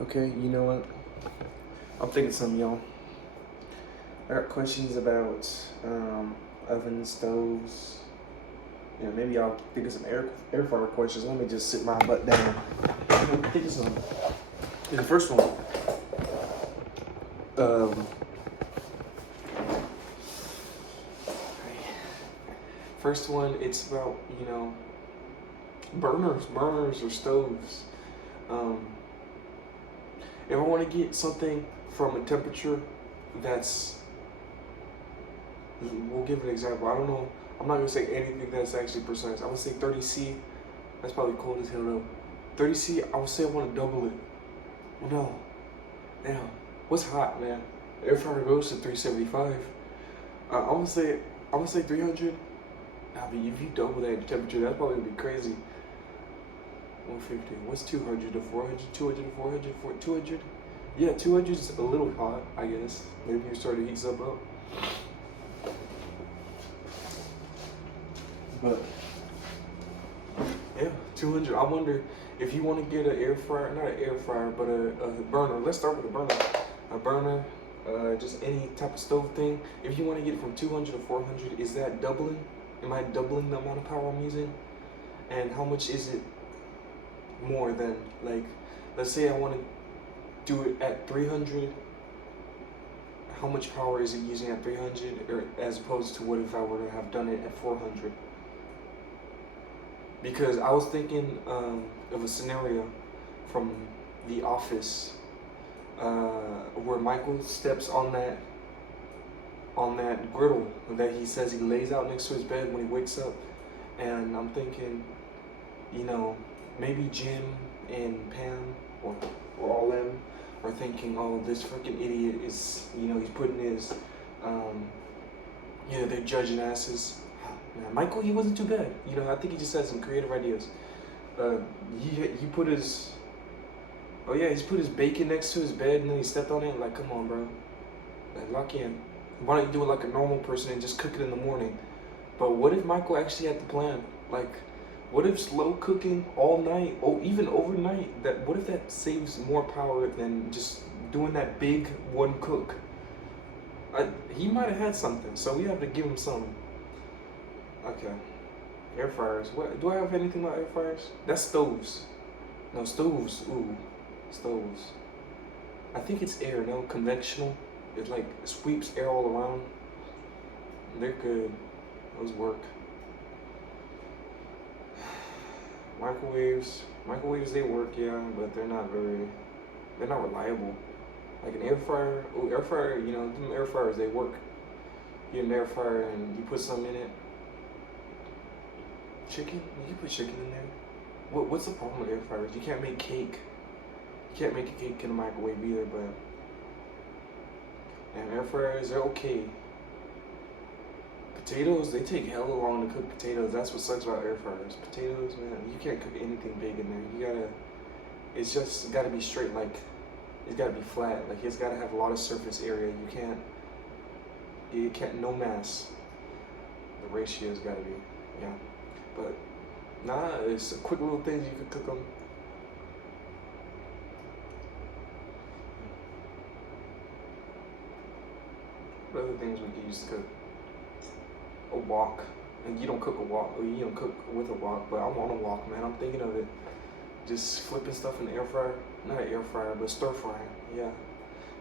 Okay, you know what? I'm thinking something, y'all. I got questions about ovens, stoves. Yeah, maybe y'all think of some air fryer questions. Let me just sit my butt down. Think of some. And the first one. Um, First one, it's about burners or stoves. Um, if I want to get something from a temperature that's, we'll give an example. I don't know. I'm not gonna say anything that's actually precise. I'm gonna say 30°C. That's probably cold as hell though. 30°C. I would say I want to double it. No, damn. What's hot, man? Air fryer goes to 375. I'm gonna say 300. I mean, if you double that temperature, that's probably gonna be crazy. 150. What's 200 to 400? 200 to 400? 200? Yeah, 200 is a little hot, I guess. Maybe you're starting to heat something up. But yeah, 200. I wonder if you want to get an air fryer, not an air fryer, but a burner. Let's start with a burner. A burner, just any type of stove thing. If you want to get it from 200 to 400, is that doubling? Am I doubling the amount of power I'm using? And how much is it more than, like, let's say I want to do it at 300. How much power is it using at 300, or as opposed to what if I were to have done it at 400? Because I was thinking of a scenario from The Office where Michael steps on that griddle that he says he lays out next to his bed when he wakes up, and I'm thinking, maybe Jim and Pam or all them are thinking, oh, this freaking idiot is, he's putting his, they're judging asses. Man, Michael, he wasn't too bad. I think he just had some creative ideas. He put his, he's put his bacon next to his bed and then he stepped on it. Like, come on, bro. Like, lock in. Why don't you do it like a normal person and just cook it in the morning? But what if Michael actually had the plan? Like, what if slow cooking all night, or even overnight, what if that saves more power than just doing that big one cook? He might have had something, so we have to give him some. Okay. Air fryers. What do I have anything about air fryers? That's stoves. No, stoves. Ooh. Stoves. I think it's air, no? Conventional. It like sweeps air all around. They're good. Those work. Microwaves. Microwaves, they work, yeah, but they're not reliable. Like an air fryer. Oh, air fryer, them air fryers, they work. You get an air fryer and you put something in it. Chicken? You can put chicken in there. What's the problem with air fryers? You can't make cake. You can't make a cake in a microwave either, but and air fryers, they're okay. Potatoes, they take hella long to cook potatoes. That's what sucks about air fryers. Potatoes, man, you can't cook anything big in there. It's just gotta be straight, like, it's gotta be flat. Like, it's gotta have a lot of surface area. You can't, no mass. The ratio's gotta be, yeah. But, nah, it's quick little things you can cook them. What other things we can use to cook? A wok. And you don't cook a wok, or you don't cook with a wok, but I'm on a wok, man. I'm thinking of it. Just flipping stuff in the air fryer. Not an air fryer, but stir frying. Yeah.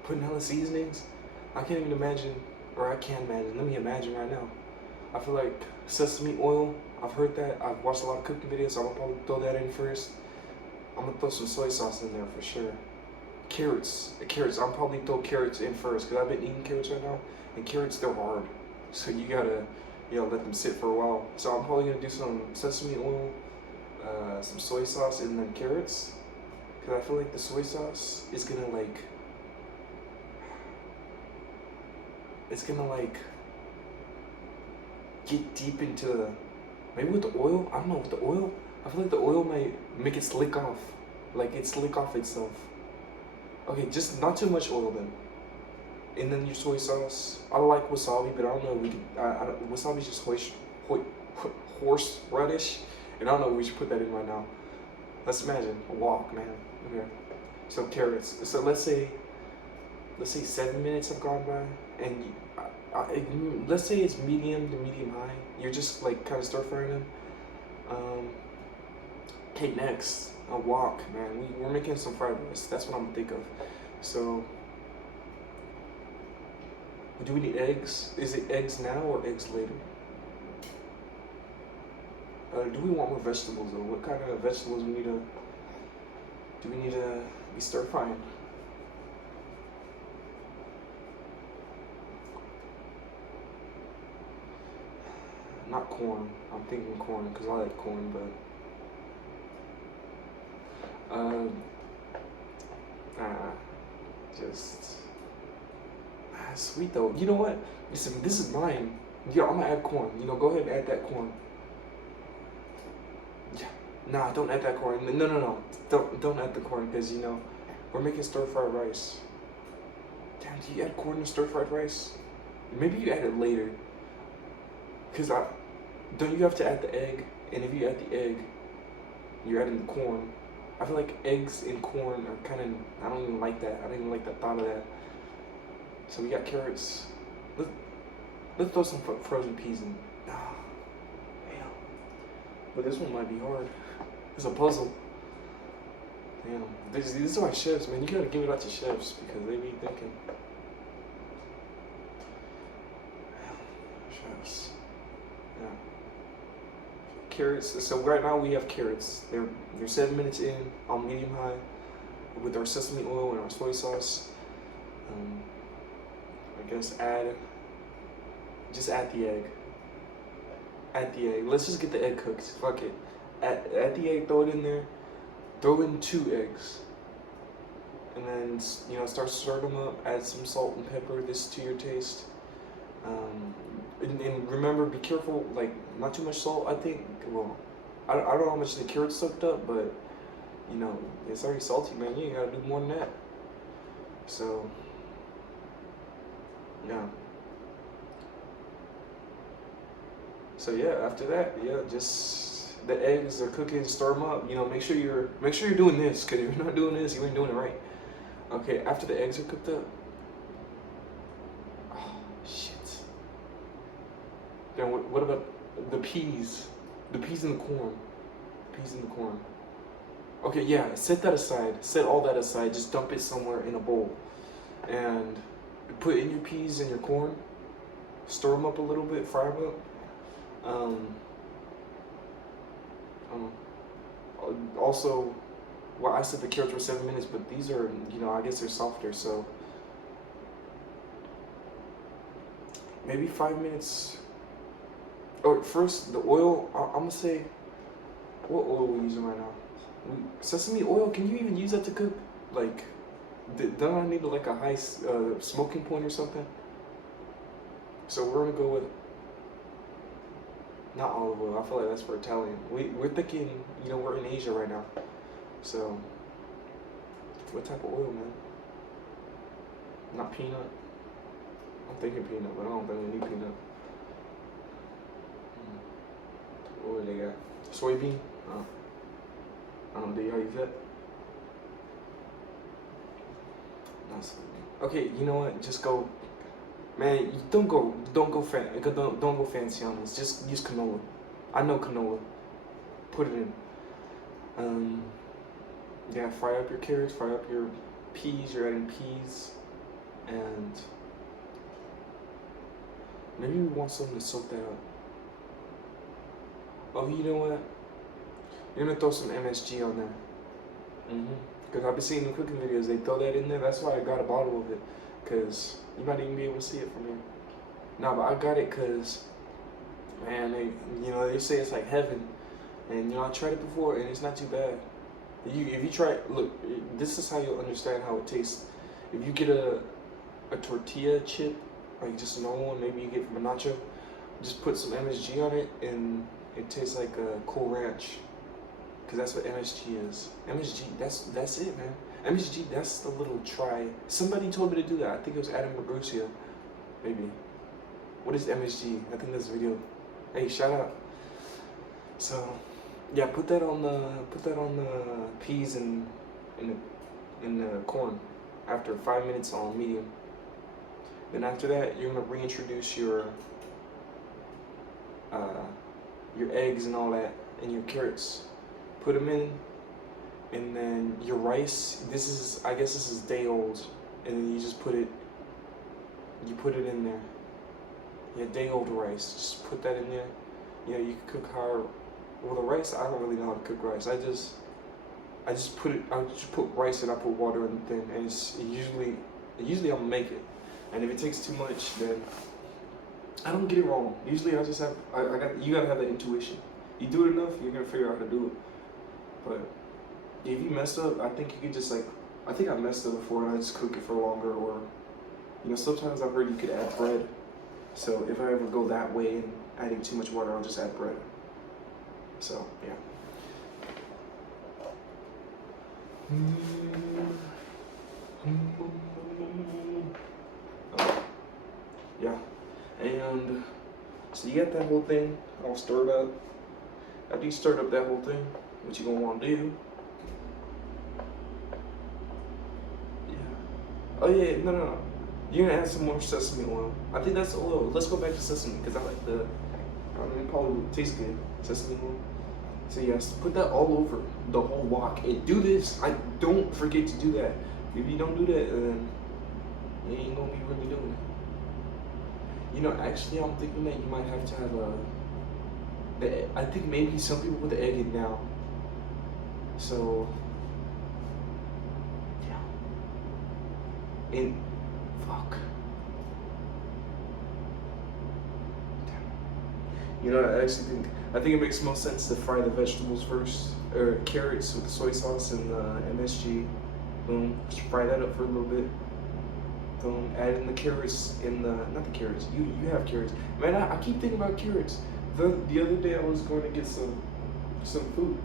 Putting hella seasonings. I can't even imagine, or I can imagine. Let me imagine right now. I feel like sesame oil. I've heard that. I've watched a lot of cooking videos, so I'm gonna probably throw that in first. I'm gonna throw some soy sauce in there for sure. Carrots. I'll probably throw carrots in first, because I've been eating carrots right now, and carrots, they're hard. So you gotta, let them sit for a while. So I'm probably gonna do some sesame oil, some soy sauce, and then carrots. Because I feel like the soy sauce is gonna get deep into, maybe with the oil, I don't know, with the oil, I feel like the oil might make it slick off. Like, it slick off itself. Okay, just not too much oil then. And then your soy sauce. I like wasabi, but I don't know, wasabi's just horseradish, and I don't know if we should put that in right now. Let's imagine a wok, man. Okay. So carrots. So let's say 7 minutes have gone by, and let's say it's medium to medium high. You're just like kind of stir frying them. Okay, next a wok, man. We're making some fried rice. That's what I'm gonna think of. So, do we need eggs? Is it eggs now or eggs later? Do we want more vegetables though? What kind of vegetables do we need to be stir frying? Not corn. I'm thinking corn because I like corn, but just sweet though. You know what? Listen, this is mine. Yeah, I'm gonna add corn. Go ahead and add that corn. Yeah. Nah, don't add that corn. No. Don't add the corn because we're making stir fried rice. Damn, do you add corn to stir fried rice? Maybe you add it later. Cause don't you have to add the egg? And if you add the egg, you're adding the corn. I feel like eggs and corn are kind of. I don't even like that. I don't even like the thought of that. So we got carrots. Let's throw some frozen peas in. Ah, damn. But this one might be hard. It's a puzzle. Damn. These are my chefs, man. You gotta give it out to chefs because they be thinking. Chefs. Yeah. Carrots. So right now we have carrots. They're 7 minutes in on medium high with our sesame oil and our soy sauce. I guess just add the egg. Add the egg. Let's just get the egg cooked. Fuck it. Add the egg. Throw it in there. Throw in 2 eggs. And then start stirring them up. Add some salt and pepper. This to your taste. And remember, be careful. Like not too much salt. I think. Well, I don't know how much the carrots soaked up, but it's already salty, man. You ain't gotta do more than that. So. Yeah. So yeah, after that, just the eggs are cooking, stir them up. Make sure you're doing this, cause if you're not doing this, you ain't doing it right. Okay, after the eggs are cooked up. Oh shit. Then what about the peas? The peas and the corn. Peas and the corn. Okay, yeah, set that aside. Set all that aside. Just dump it somewhere in a bowl, and put in your peas and your corn, stir them up a little bit, fry them up. Also, well, I said the carrots were 7 minutes, but these are, I guess they're softer, so maybe 5 minutes. Oh, first the oil. I'm gonna say, what oil are we using right now? Sesame oil. Can you even use that to cook? Like, don't I need like a high smoking point or something? So we're gonna go with not olive oil. I feel like that's for Italian. We're thinking, we're in Asia right now. So what type of oil, man? Not peanut. I'm thinking peanut, but I don't think we need peanut. What do they got? Soybean? I don't know how you use that. Not soybean. Okay, you know what? Just go. Man, don't go fancy on this. Just use canola. I know canola. Put it in. Yeah, fry up your carrots, fry up your peas. You're adding peas, and maybe we want something to soak that up. Oh, you know what? You're gonna throw some MSG on there. Because I've been seeing the cooking videos. They throw that in there. That's why I got a bottle of it. Because you might even be able to see it from here. No, but I got it because, man, they say it's like heaven. And, I tried it before and it's not too bad. If you try it, look, this is how you'll understand how it tastes. If you get a tortilla chip, like just a normal one, maybe you get from a nacho, just put some MSG on it and it tastes like a Cool Ranch. Because that's what MSG is. MSG, that's it, man. MSG, that's the little try. Somebody told me to do that. I think it was Adam Ragusea, maybe. What is MSG? I think that's a video. Hey, shout out. So, yeah, put that on the peas and the in the corn after 5 minutes on medium. Then after that, you're gonna reintroduce your eggs and all that, and your carrots. Put them in, and then your rice. I guess this is day old, and then you just put it in there. Yeah, day old rice. Just put that in there. Yeah, you can cook well, the rice, I don't really know how to cook rice. I just put rice and I put water in the thing, and usually I'll make it. And if it takes too much, then I don't get it wrong. Usually I just you gotta have that intuition. You do it enough, you're gonna figure out how to do it. But if you messed up, I think you could just I think I messed up before and I just cook it for longer, or sometimes I've heard you could add bread. So if I ever go that way and adding too much water, I'll just add bread. So yeah. Yeah, and so you got that whole thing all stirred up. After you stirred up that whole thing, what you gonna want to do? Yeah. Oh yeah, no. You're gonna add some more sesame oil. I think that's the oil. Let's go back to sesame because I like it probably tastes good. Sesame oil. So yes, put that all over the whole wok and do this. Don't forget to do that. If you don't do that, then you ain't gonna be really doing it. Actually, I'm thinking that you might have to have I think maybe some people put the egg in now. So yeah. And fuck. I think it makes most sense to fry the vegetables first, or carrots with the soy sauce and MSG. Boom, just fry that up for a little bit. Boom, add in the carrots not the carrots. You have carrots, man. I keep thinking about carrots. The other day I was going to get some food.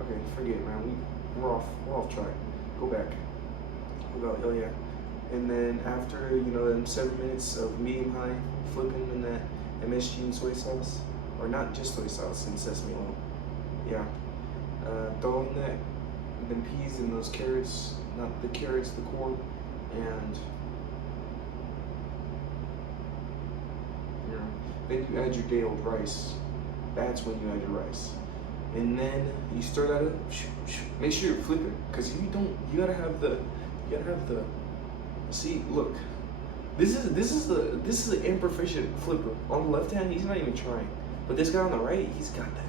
Okay, forget it, man. We're off track. Go back. Oh yeah. And then after, them 7 minutes of medium high, flipping in that MSG and soy sauce, or not just soy sauce and sesame oil. Yeah. Throw in them peas and those carrots, not the carrots, the core, and then you add your day old rice. That's when you add your rice. And then you stir that up. Make sure you're flipping, because if you don't, you gotta have the. See, look, this is an improficient flipper. On the left hand, he's not even trying, but this guy on the right, he's got that.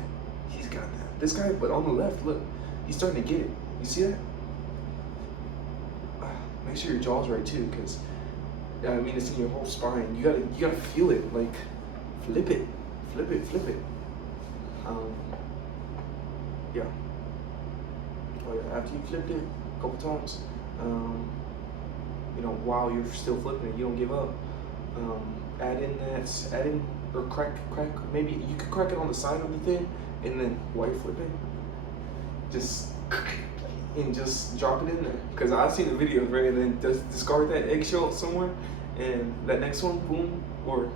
This guy, but on the left, look, he's starting to get it. You see that? Make sure your jaw's right too, because it's in your whole spine. You gotta feel it. Like, flip it. Yeah. Oh yeah. After you flipped it a couple times, while you're still flipping it, you don't give up. Add in or crack. Maybe you could crack it on the side of the thing, and then while you're flipping, just drop it in there. Cause I've seen the videos, right? And then just discard that eggshell somewhere, and that next one, boom, or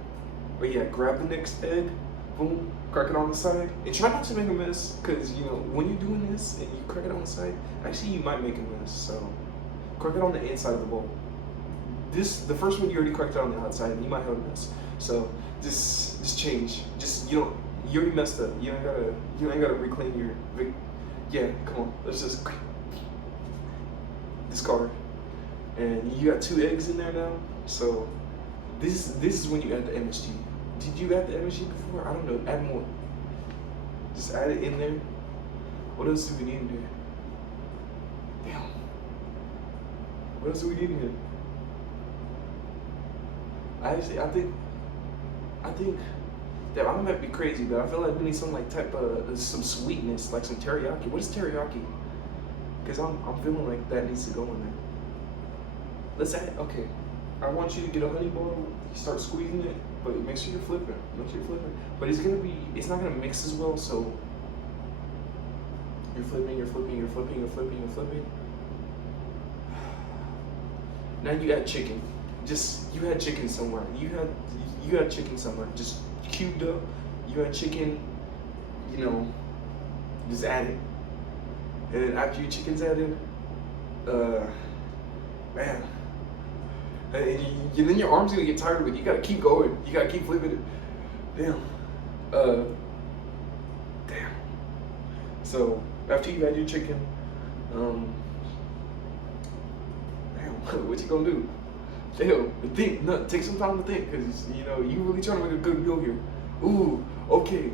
yeah, grab the next egg, boom, crack it on the side, and try not to make a mess. Cause when you're doing this and you crack it on the side, actually you might make a mess. So crack it on the inside of the bowl. The first one you already cracked it on the outside, and you might have a mess. So just change. You already messed up. You ain't gotta reclaim your. Yeah, come on. Let's just discard. And you got 2 eggs in there now. So this is when you add the MSG. Did you add the MSG before? I don't know. Add more. Just add it in there. What else do we need in there? Damn. What else do we need in here? I think that I might be crazy, but I feel like we need some some sweetness, like some teriyaki. What is teriyaki? Because I'm feeling like that needs to go in there. Let's add. Okay, I want you to get a honey bowl. You start squeezing it, but make sure you're flipping. But it's not gonna mix as well. So you're flipping. Now you add chicken. You had chicken somewhere. You had chicken somewhere. Just cubed up. You had chicken. Just add it. And then after your chicken's added, man, and then your arm's gonna get tired of it. You gotta keep going. You gotta keep flipping it. Damn. Damn. So after you add your chicken, damn, what you gonna do? Damn, think. No, take some time to think, cause you know you really trying to make a good meal here. Ooh, okay.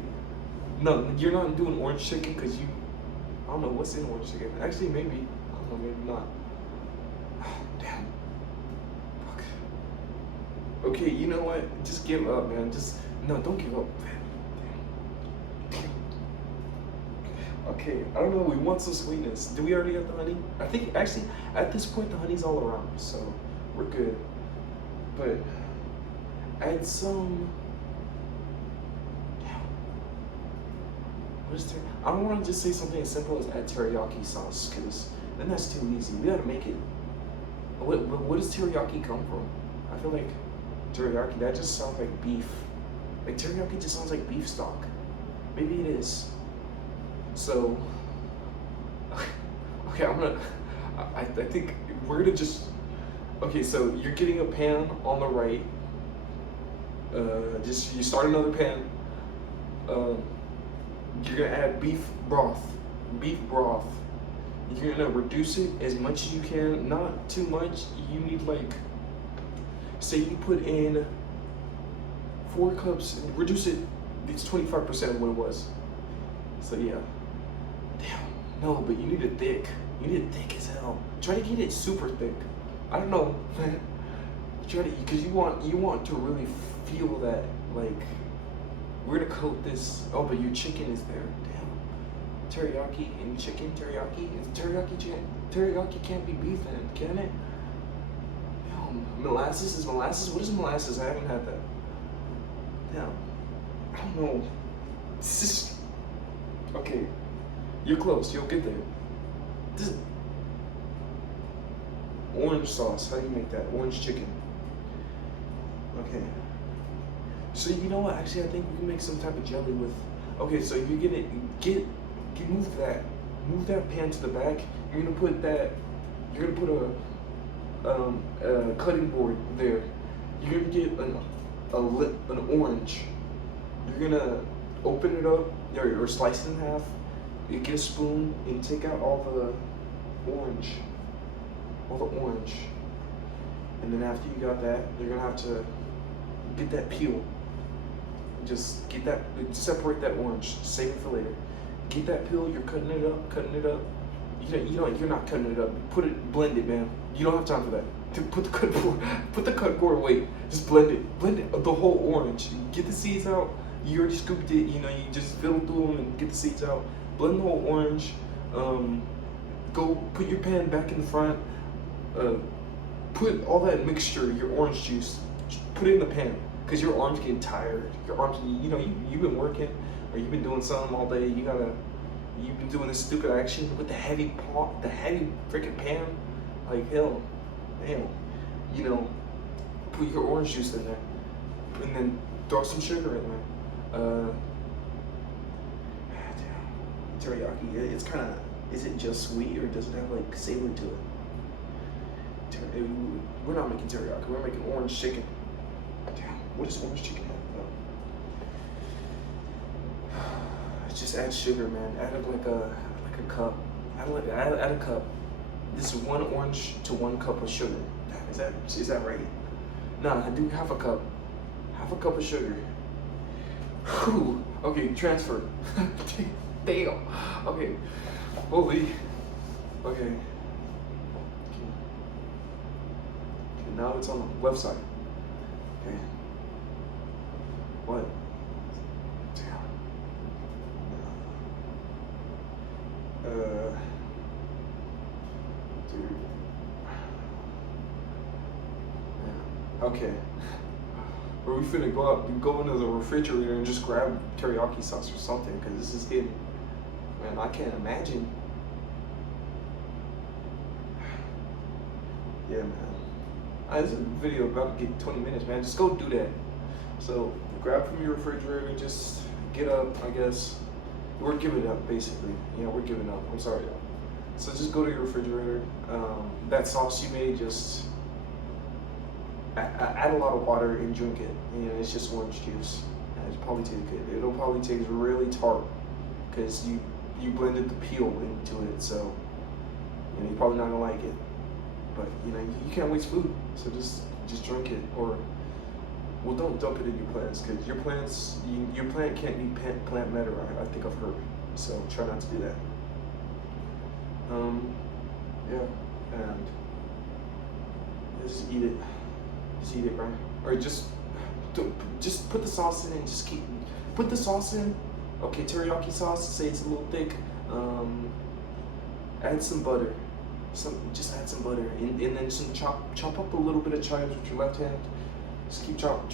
No, you're not doing orange chicken, cause you. I don't know what's in orange chicken. Actually, maybe. I don't know. Maybe not. Damn. Fuck. Okay, you know what? Just give up, man. Just no, don't give up. Damn. Okay, I don't know. We want some sweetness. Do we already have the honey? I think actually at this point the honey's all around, so we're good. But add some. What is I don't want to just say something as simple as add teriyaki sauce, because then that's too easy. We gotta make it. What does teriyaki come from? I feel like teriyaki, that just sounds like beef. Like teriyaki just sounds like beef stock. Maybe it is. So, okay, I think we're gonna just, okay, so you're getting a pan on the right. You start another pan. You're gonna add beef broth. You're gonna reduce it as much as you can, not too much. You need like, say you put in 4 cups, reduce it, it's 25% of what it was. So yeah. Damn, no, but you need it thick. You need it thick as hell. Try to get it super thick. I don't know, man. Try to, because you want to really feel that, like, we're gonna coat this. Oh, but your chicken is there. Damn. Teriyaki and chicken, teriyaki? Teriyaki can't be beef then, can it? Damn. Molasses? Is molasses? What is molasses? I haven't had that. Damn. I don't know. This is, okay. You're close. You'll get there. This is orange sauce. How do you make that? Orange chicken. Okay. So you know what? Actually, I think we can make some type of jelly with. Okay, so you're gonna move that pan to the back. You're gonna put a cutting board there. You're gonna get an orange. You're gonna open it up or slice it in half. You get a spoon and take out all the orange. And then after you got that, you're gonna have to get that peel. Just separate that orange. Save it for later. Get that peel. You're cutting it up. You're not cutting it up. Blend it, man. You don't have time for that. Put the cut board away. Just blend it. The whole orange. Get the seeds out. You already scooped it. You just fiddle through them and get the seeds out. Blend the whole orange. Go put your pan back in the front. Put all that mixture, your orange juice, put it in the pan. Because your arms getting tired. Your arms, you've been working or you've been doing something all day. You've been doing this stupid action with the heavy freaking pan. Like hell, damn. Put your orange juice in there, and then throw some sugar in there. Teriyaki. It's kind of. Is it just sweet or does it have like savor to it? We're not making teriyaki. We're making orange chicken. Damn. What is orange chicken at? Just add sugar, man. Add like a cup. Add a cup. This is 1 orange to 1 cup of sugar. Is that right? Nah, I do half a cup. Half a cup of sugar. Whew. Okay, transfer. Damn. Okay. Holy. Okay. Now it's on the left side. Okay. What? Damn. Dude. Yeah. Okay. Or we finna go into the refrigerator and just grab teriyaki sauce or something, because this is getting, man, I can't imagine. Yeah, man. This is a video about to get 20 minutes, man. Just go do that. So grab from your refrigerator, just get up, I guess. We're giving up, basically. Yeah, we're giving up. I'm sorry, y'all. So just go to your refrigerator. That sauce you made, just add a lot of water and drink it. You know, it's just orange juice. And it's probably taste good. It'll probably taste really tart because you blended the peel into it. So you know, you're probably not gonna like it. But you know, you can't waste food. So just drink it, or well, don't dump it in your plants because your plant can't be plant matter. I think I've heard. So try not to do that. Yeah, and just eat it. Just eat it, right? Or just put the sauce in and just put the sauce in. Okay, teriyaki sauce. Say it's a little thick. Add some butter. Just add some butter, and then some chop up a little bit of chives with your left hand. Just keep chop.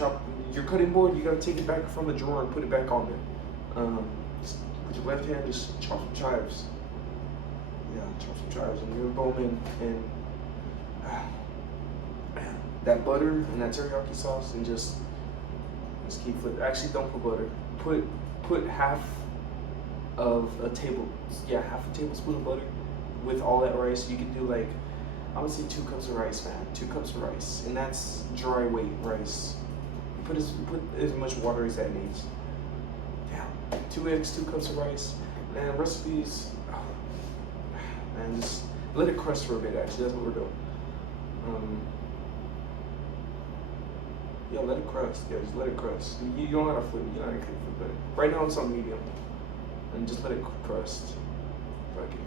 Your cutting board, you gotta take it back from the drawer and put it back on there. Just with your left hand, just chop some chives. Yeah, chop some chives, and you're going in and that butter and that teriyaki sauce, and just keep flipping. Actually, don't put butter. Put half a tablespoon of butter with all that rice. You can do like, I would say 2 cups of rice, man. 2 cups of rice, and that's dry weight rice. Put as much water as that needs. Yeah, 2 eggs, 2 cups of rice. And recipes, and just let it crust for a bit. Actually, that's what we're doing. Yeah, let it crust. Yeah, just let it crust. You don't gotta flip. You don't gotta flip it. Right now it's on medium, and just let it crust.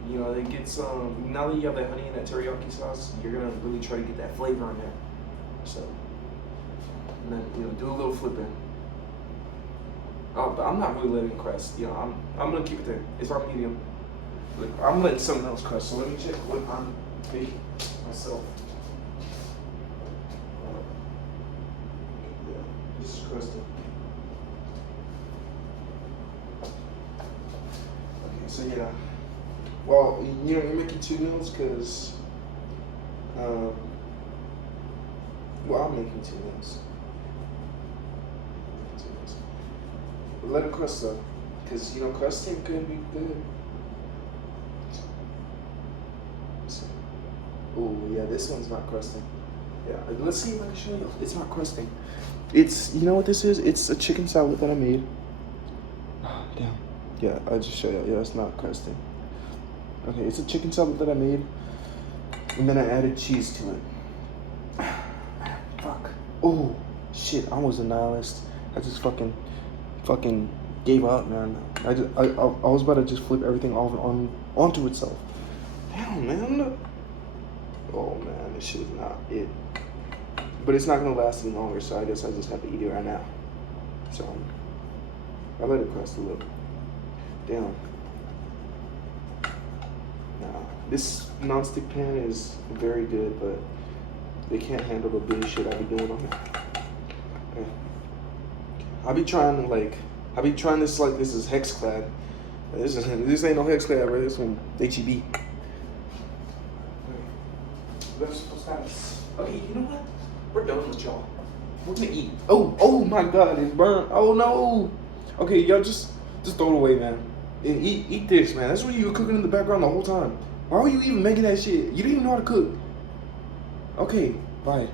You know, it gets now that you have that honey and that teriyaki sauce, you're gonna really try to get that flavor in there. So, and then you know, do a little flipping. Oh, but I'm not really letting it crust. You know, I'm gonna keep it there. It's on medium. Look, I'm letting something else crust. So let me check what I'm making myself. Yeah, this is crusted. Okay, so yeah. Well, you know, you're making 2 meals because, well, I'm making 2 meals. But let it crust up, because, you know, crusting could be good. Oh, yeah, this one's not crusting. Yeah, let's see if I can show you. It's not crusting. It's, you know what this is? It's a chicken salad that I made. Damn. Yeah, I'll just show you. Yeah, it's not crusting. Okay, it's a chicken salad that I made, and then I added cheese to it. Fuck. Oh, shit, I was a nihilist. I just fucking gave up, man. I was about to just flip everything off onto itself. Damn, man. Oh, man, this shit is not it. But it's not gonna last any longer, so I guess I just have to eat it right now. So, I let it crust a little. Damn. This non-stick pan is very good, but they can't handle the big shit I be doing on it. Okay. I be trying this like this is Hexclad. This ain't no Hexclad, bro. This one HEB. Okay, you know what? We're done with y'all. We're gonna eat. Oh my God, it's burnt. Oh no. Okay, y'all just throw it away, man. And eat this, man. That's what you were cooking in the background the whole time. Why were you even making that shit? You didn't even know how to cook. Okay, bye.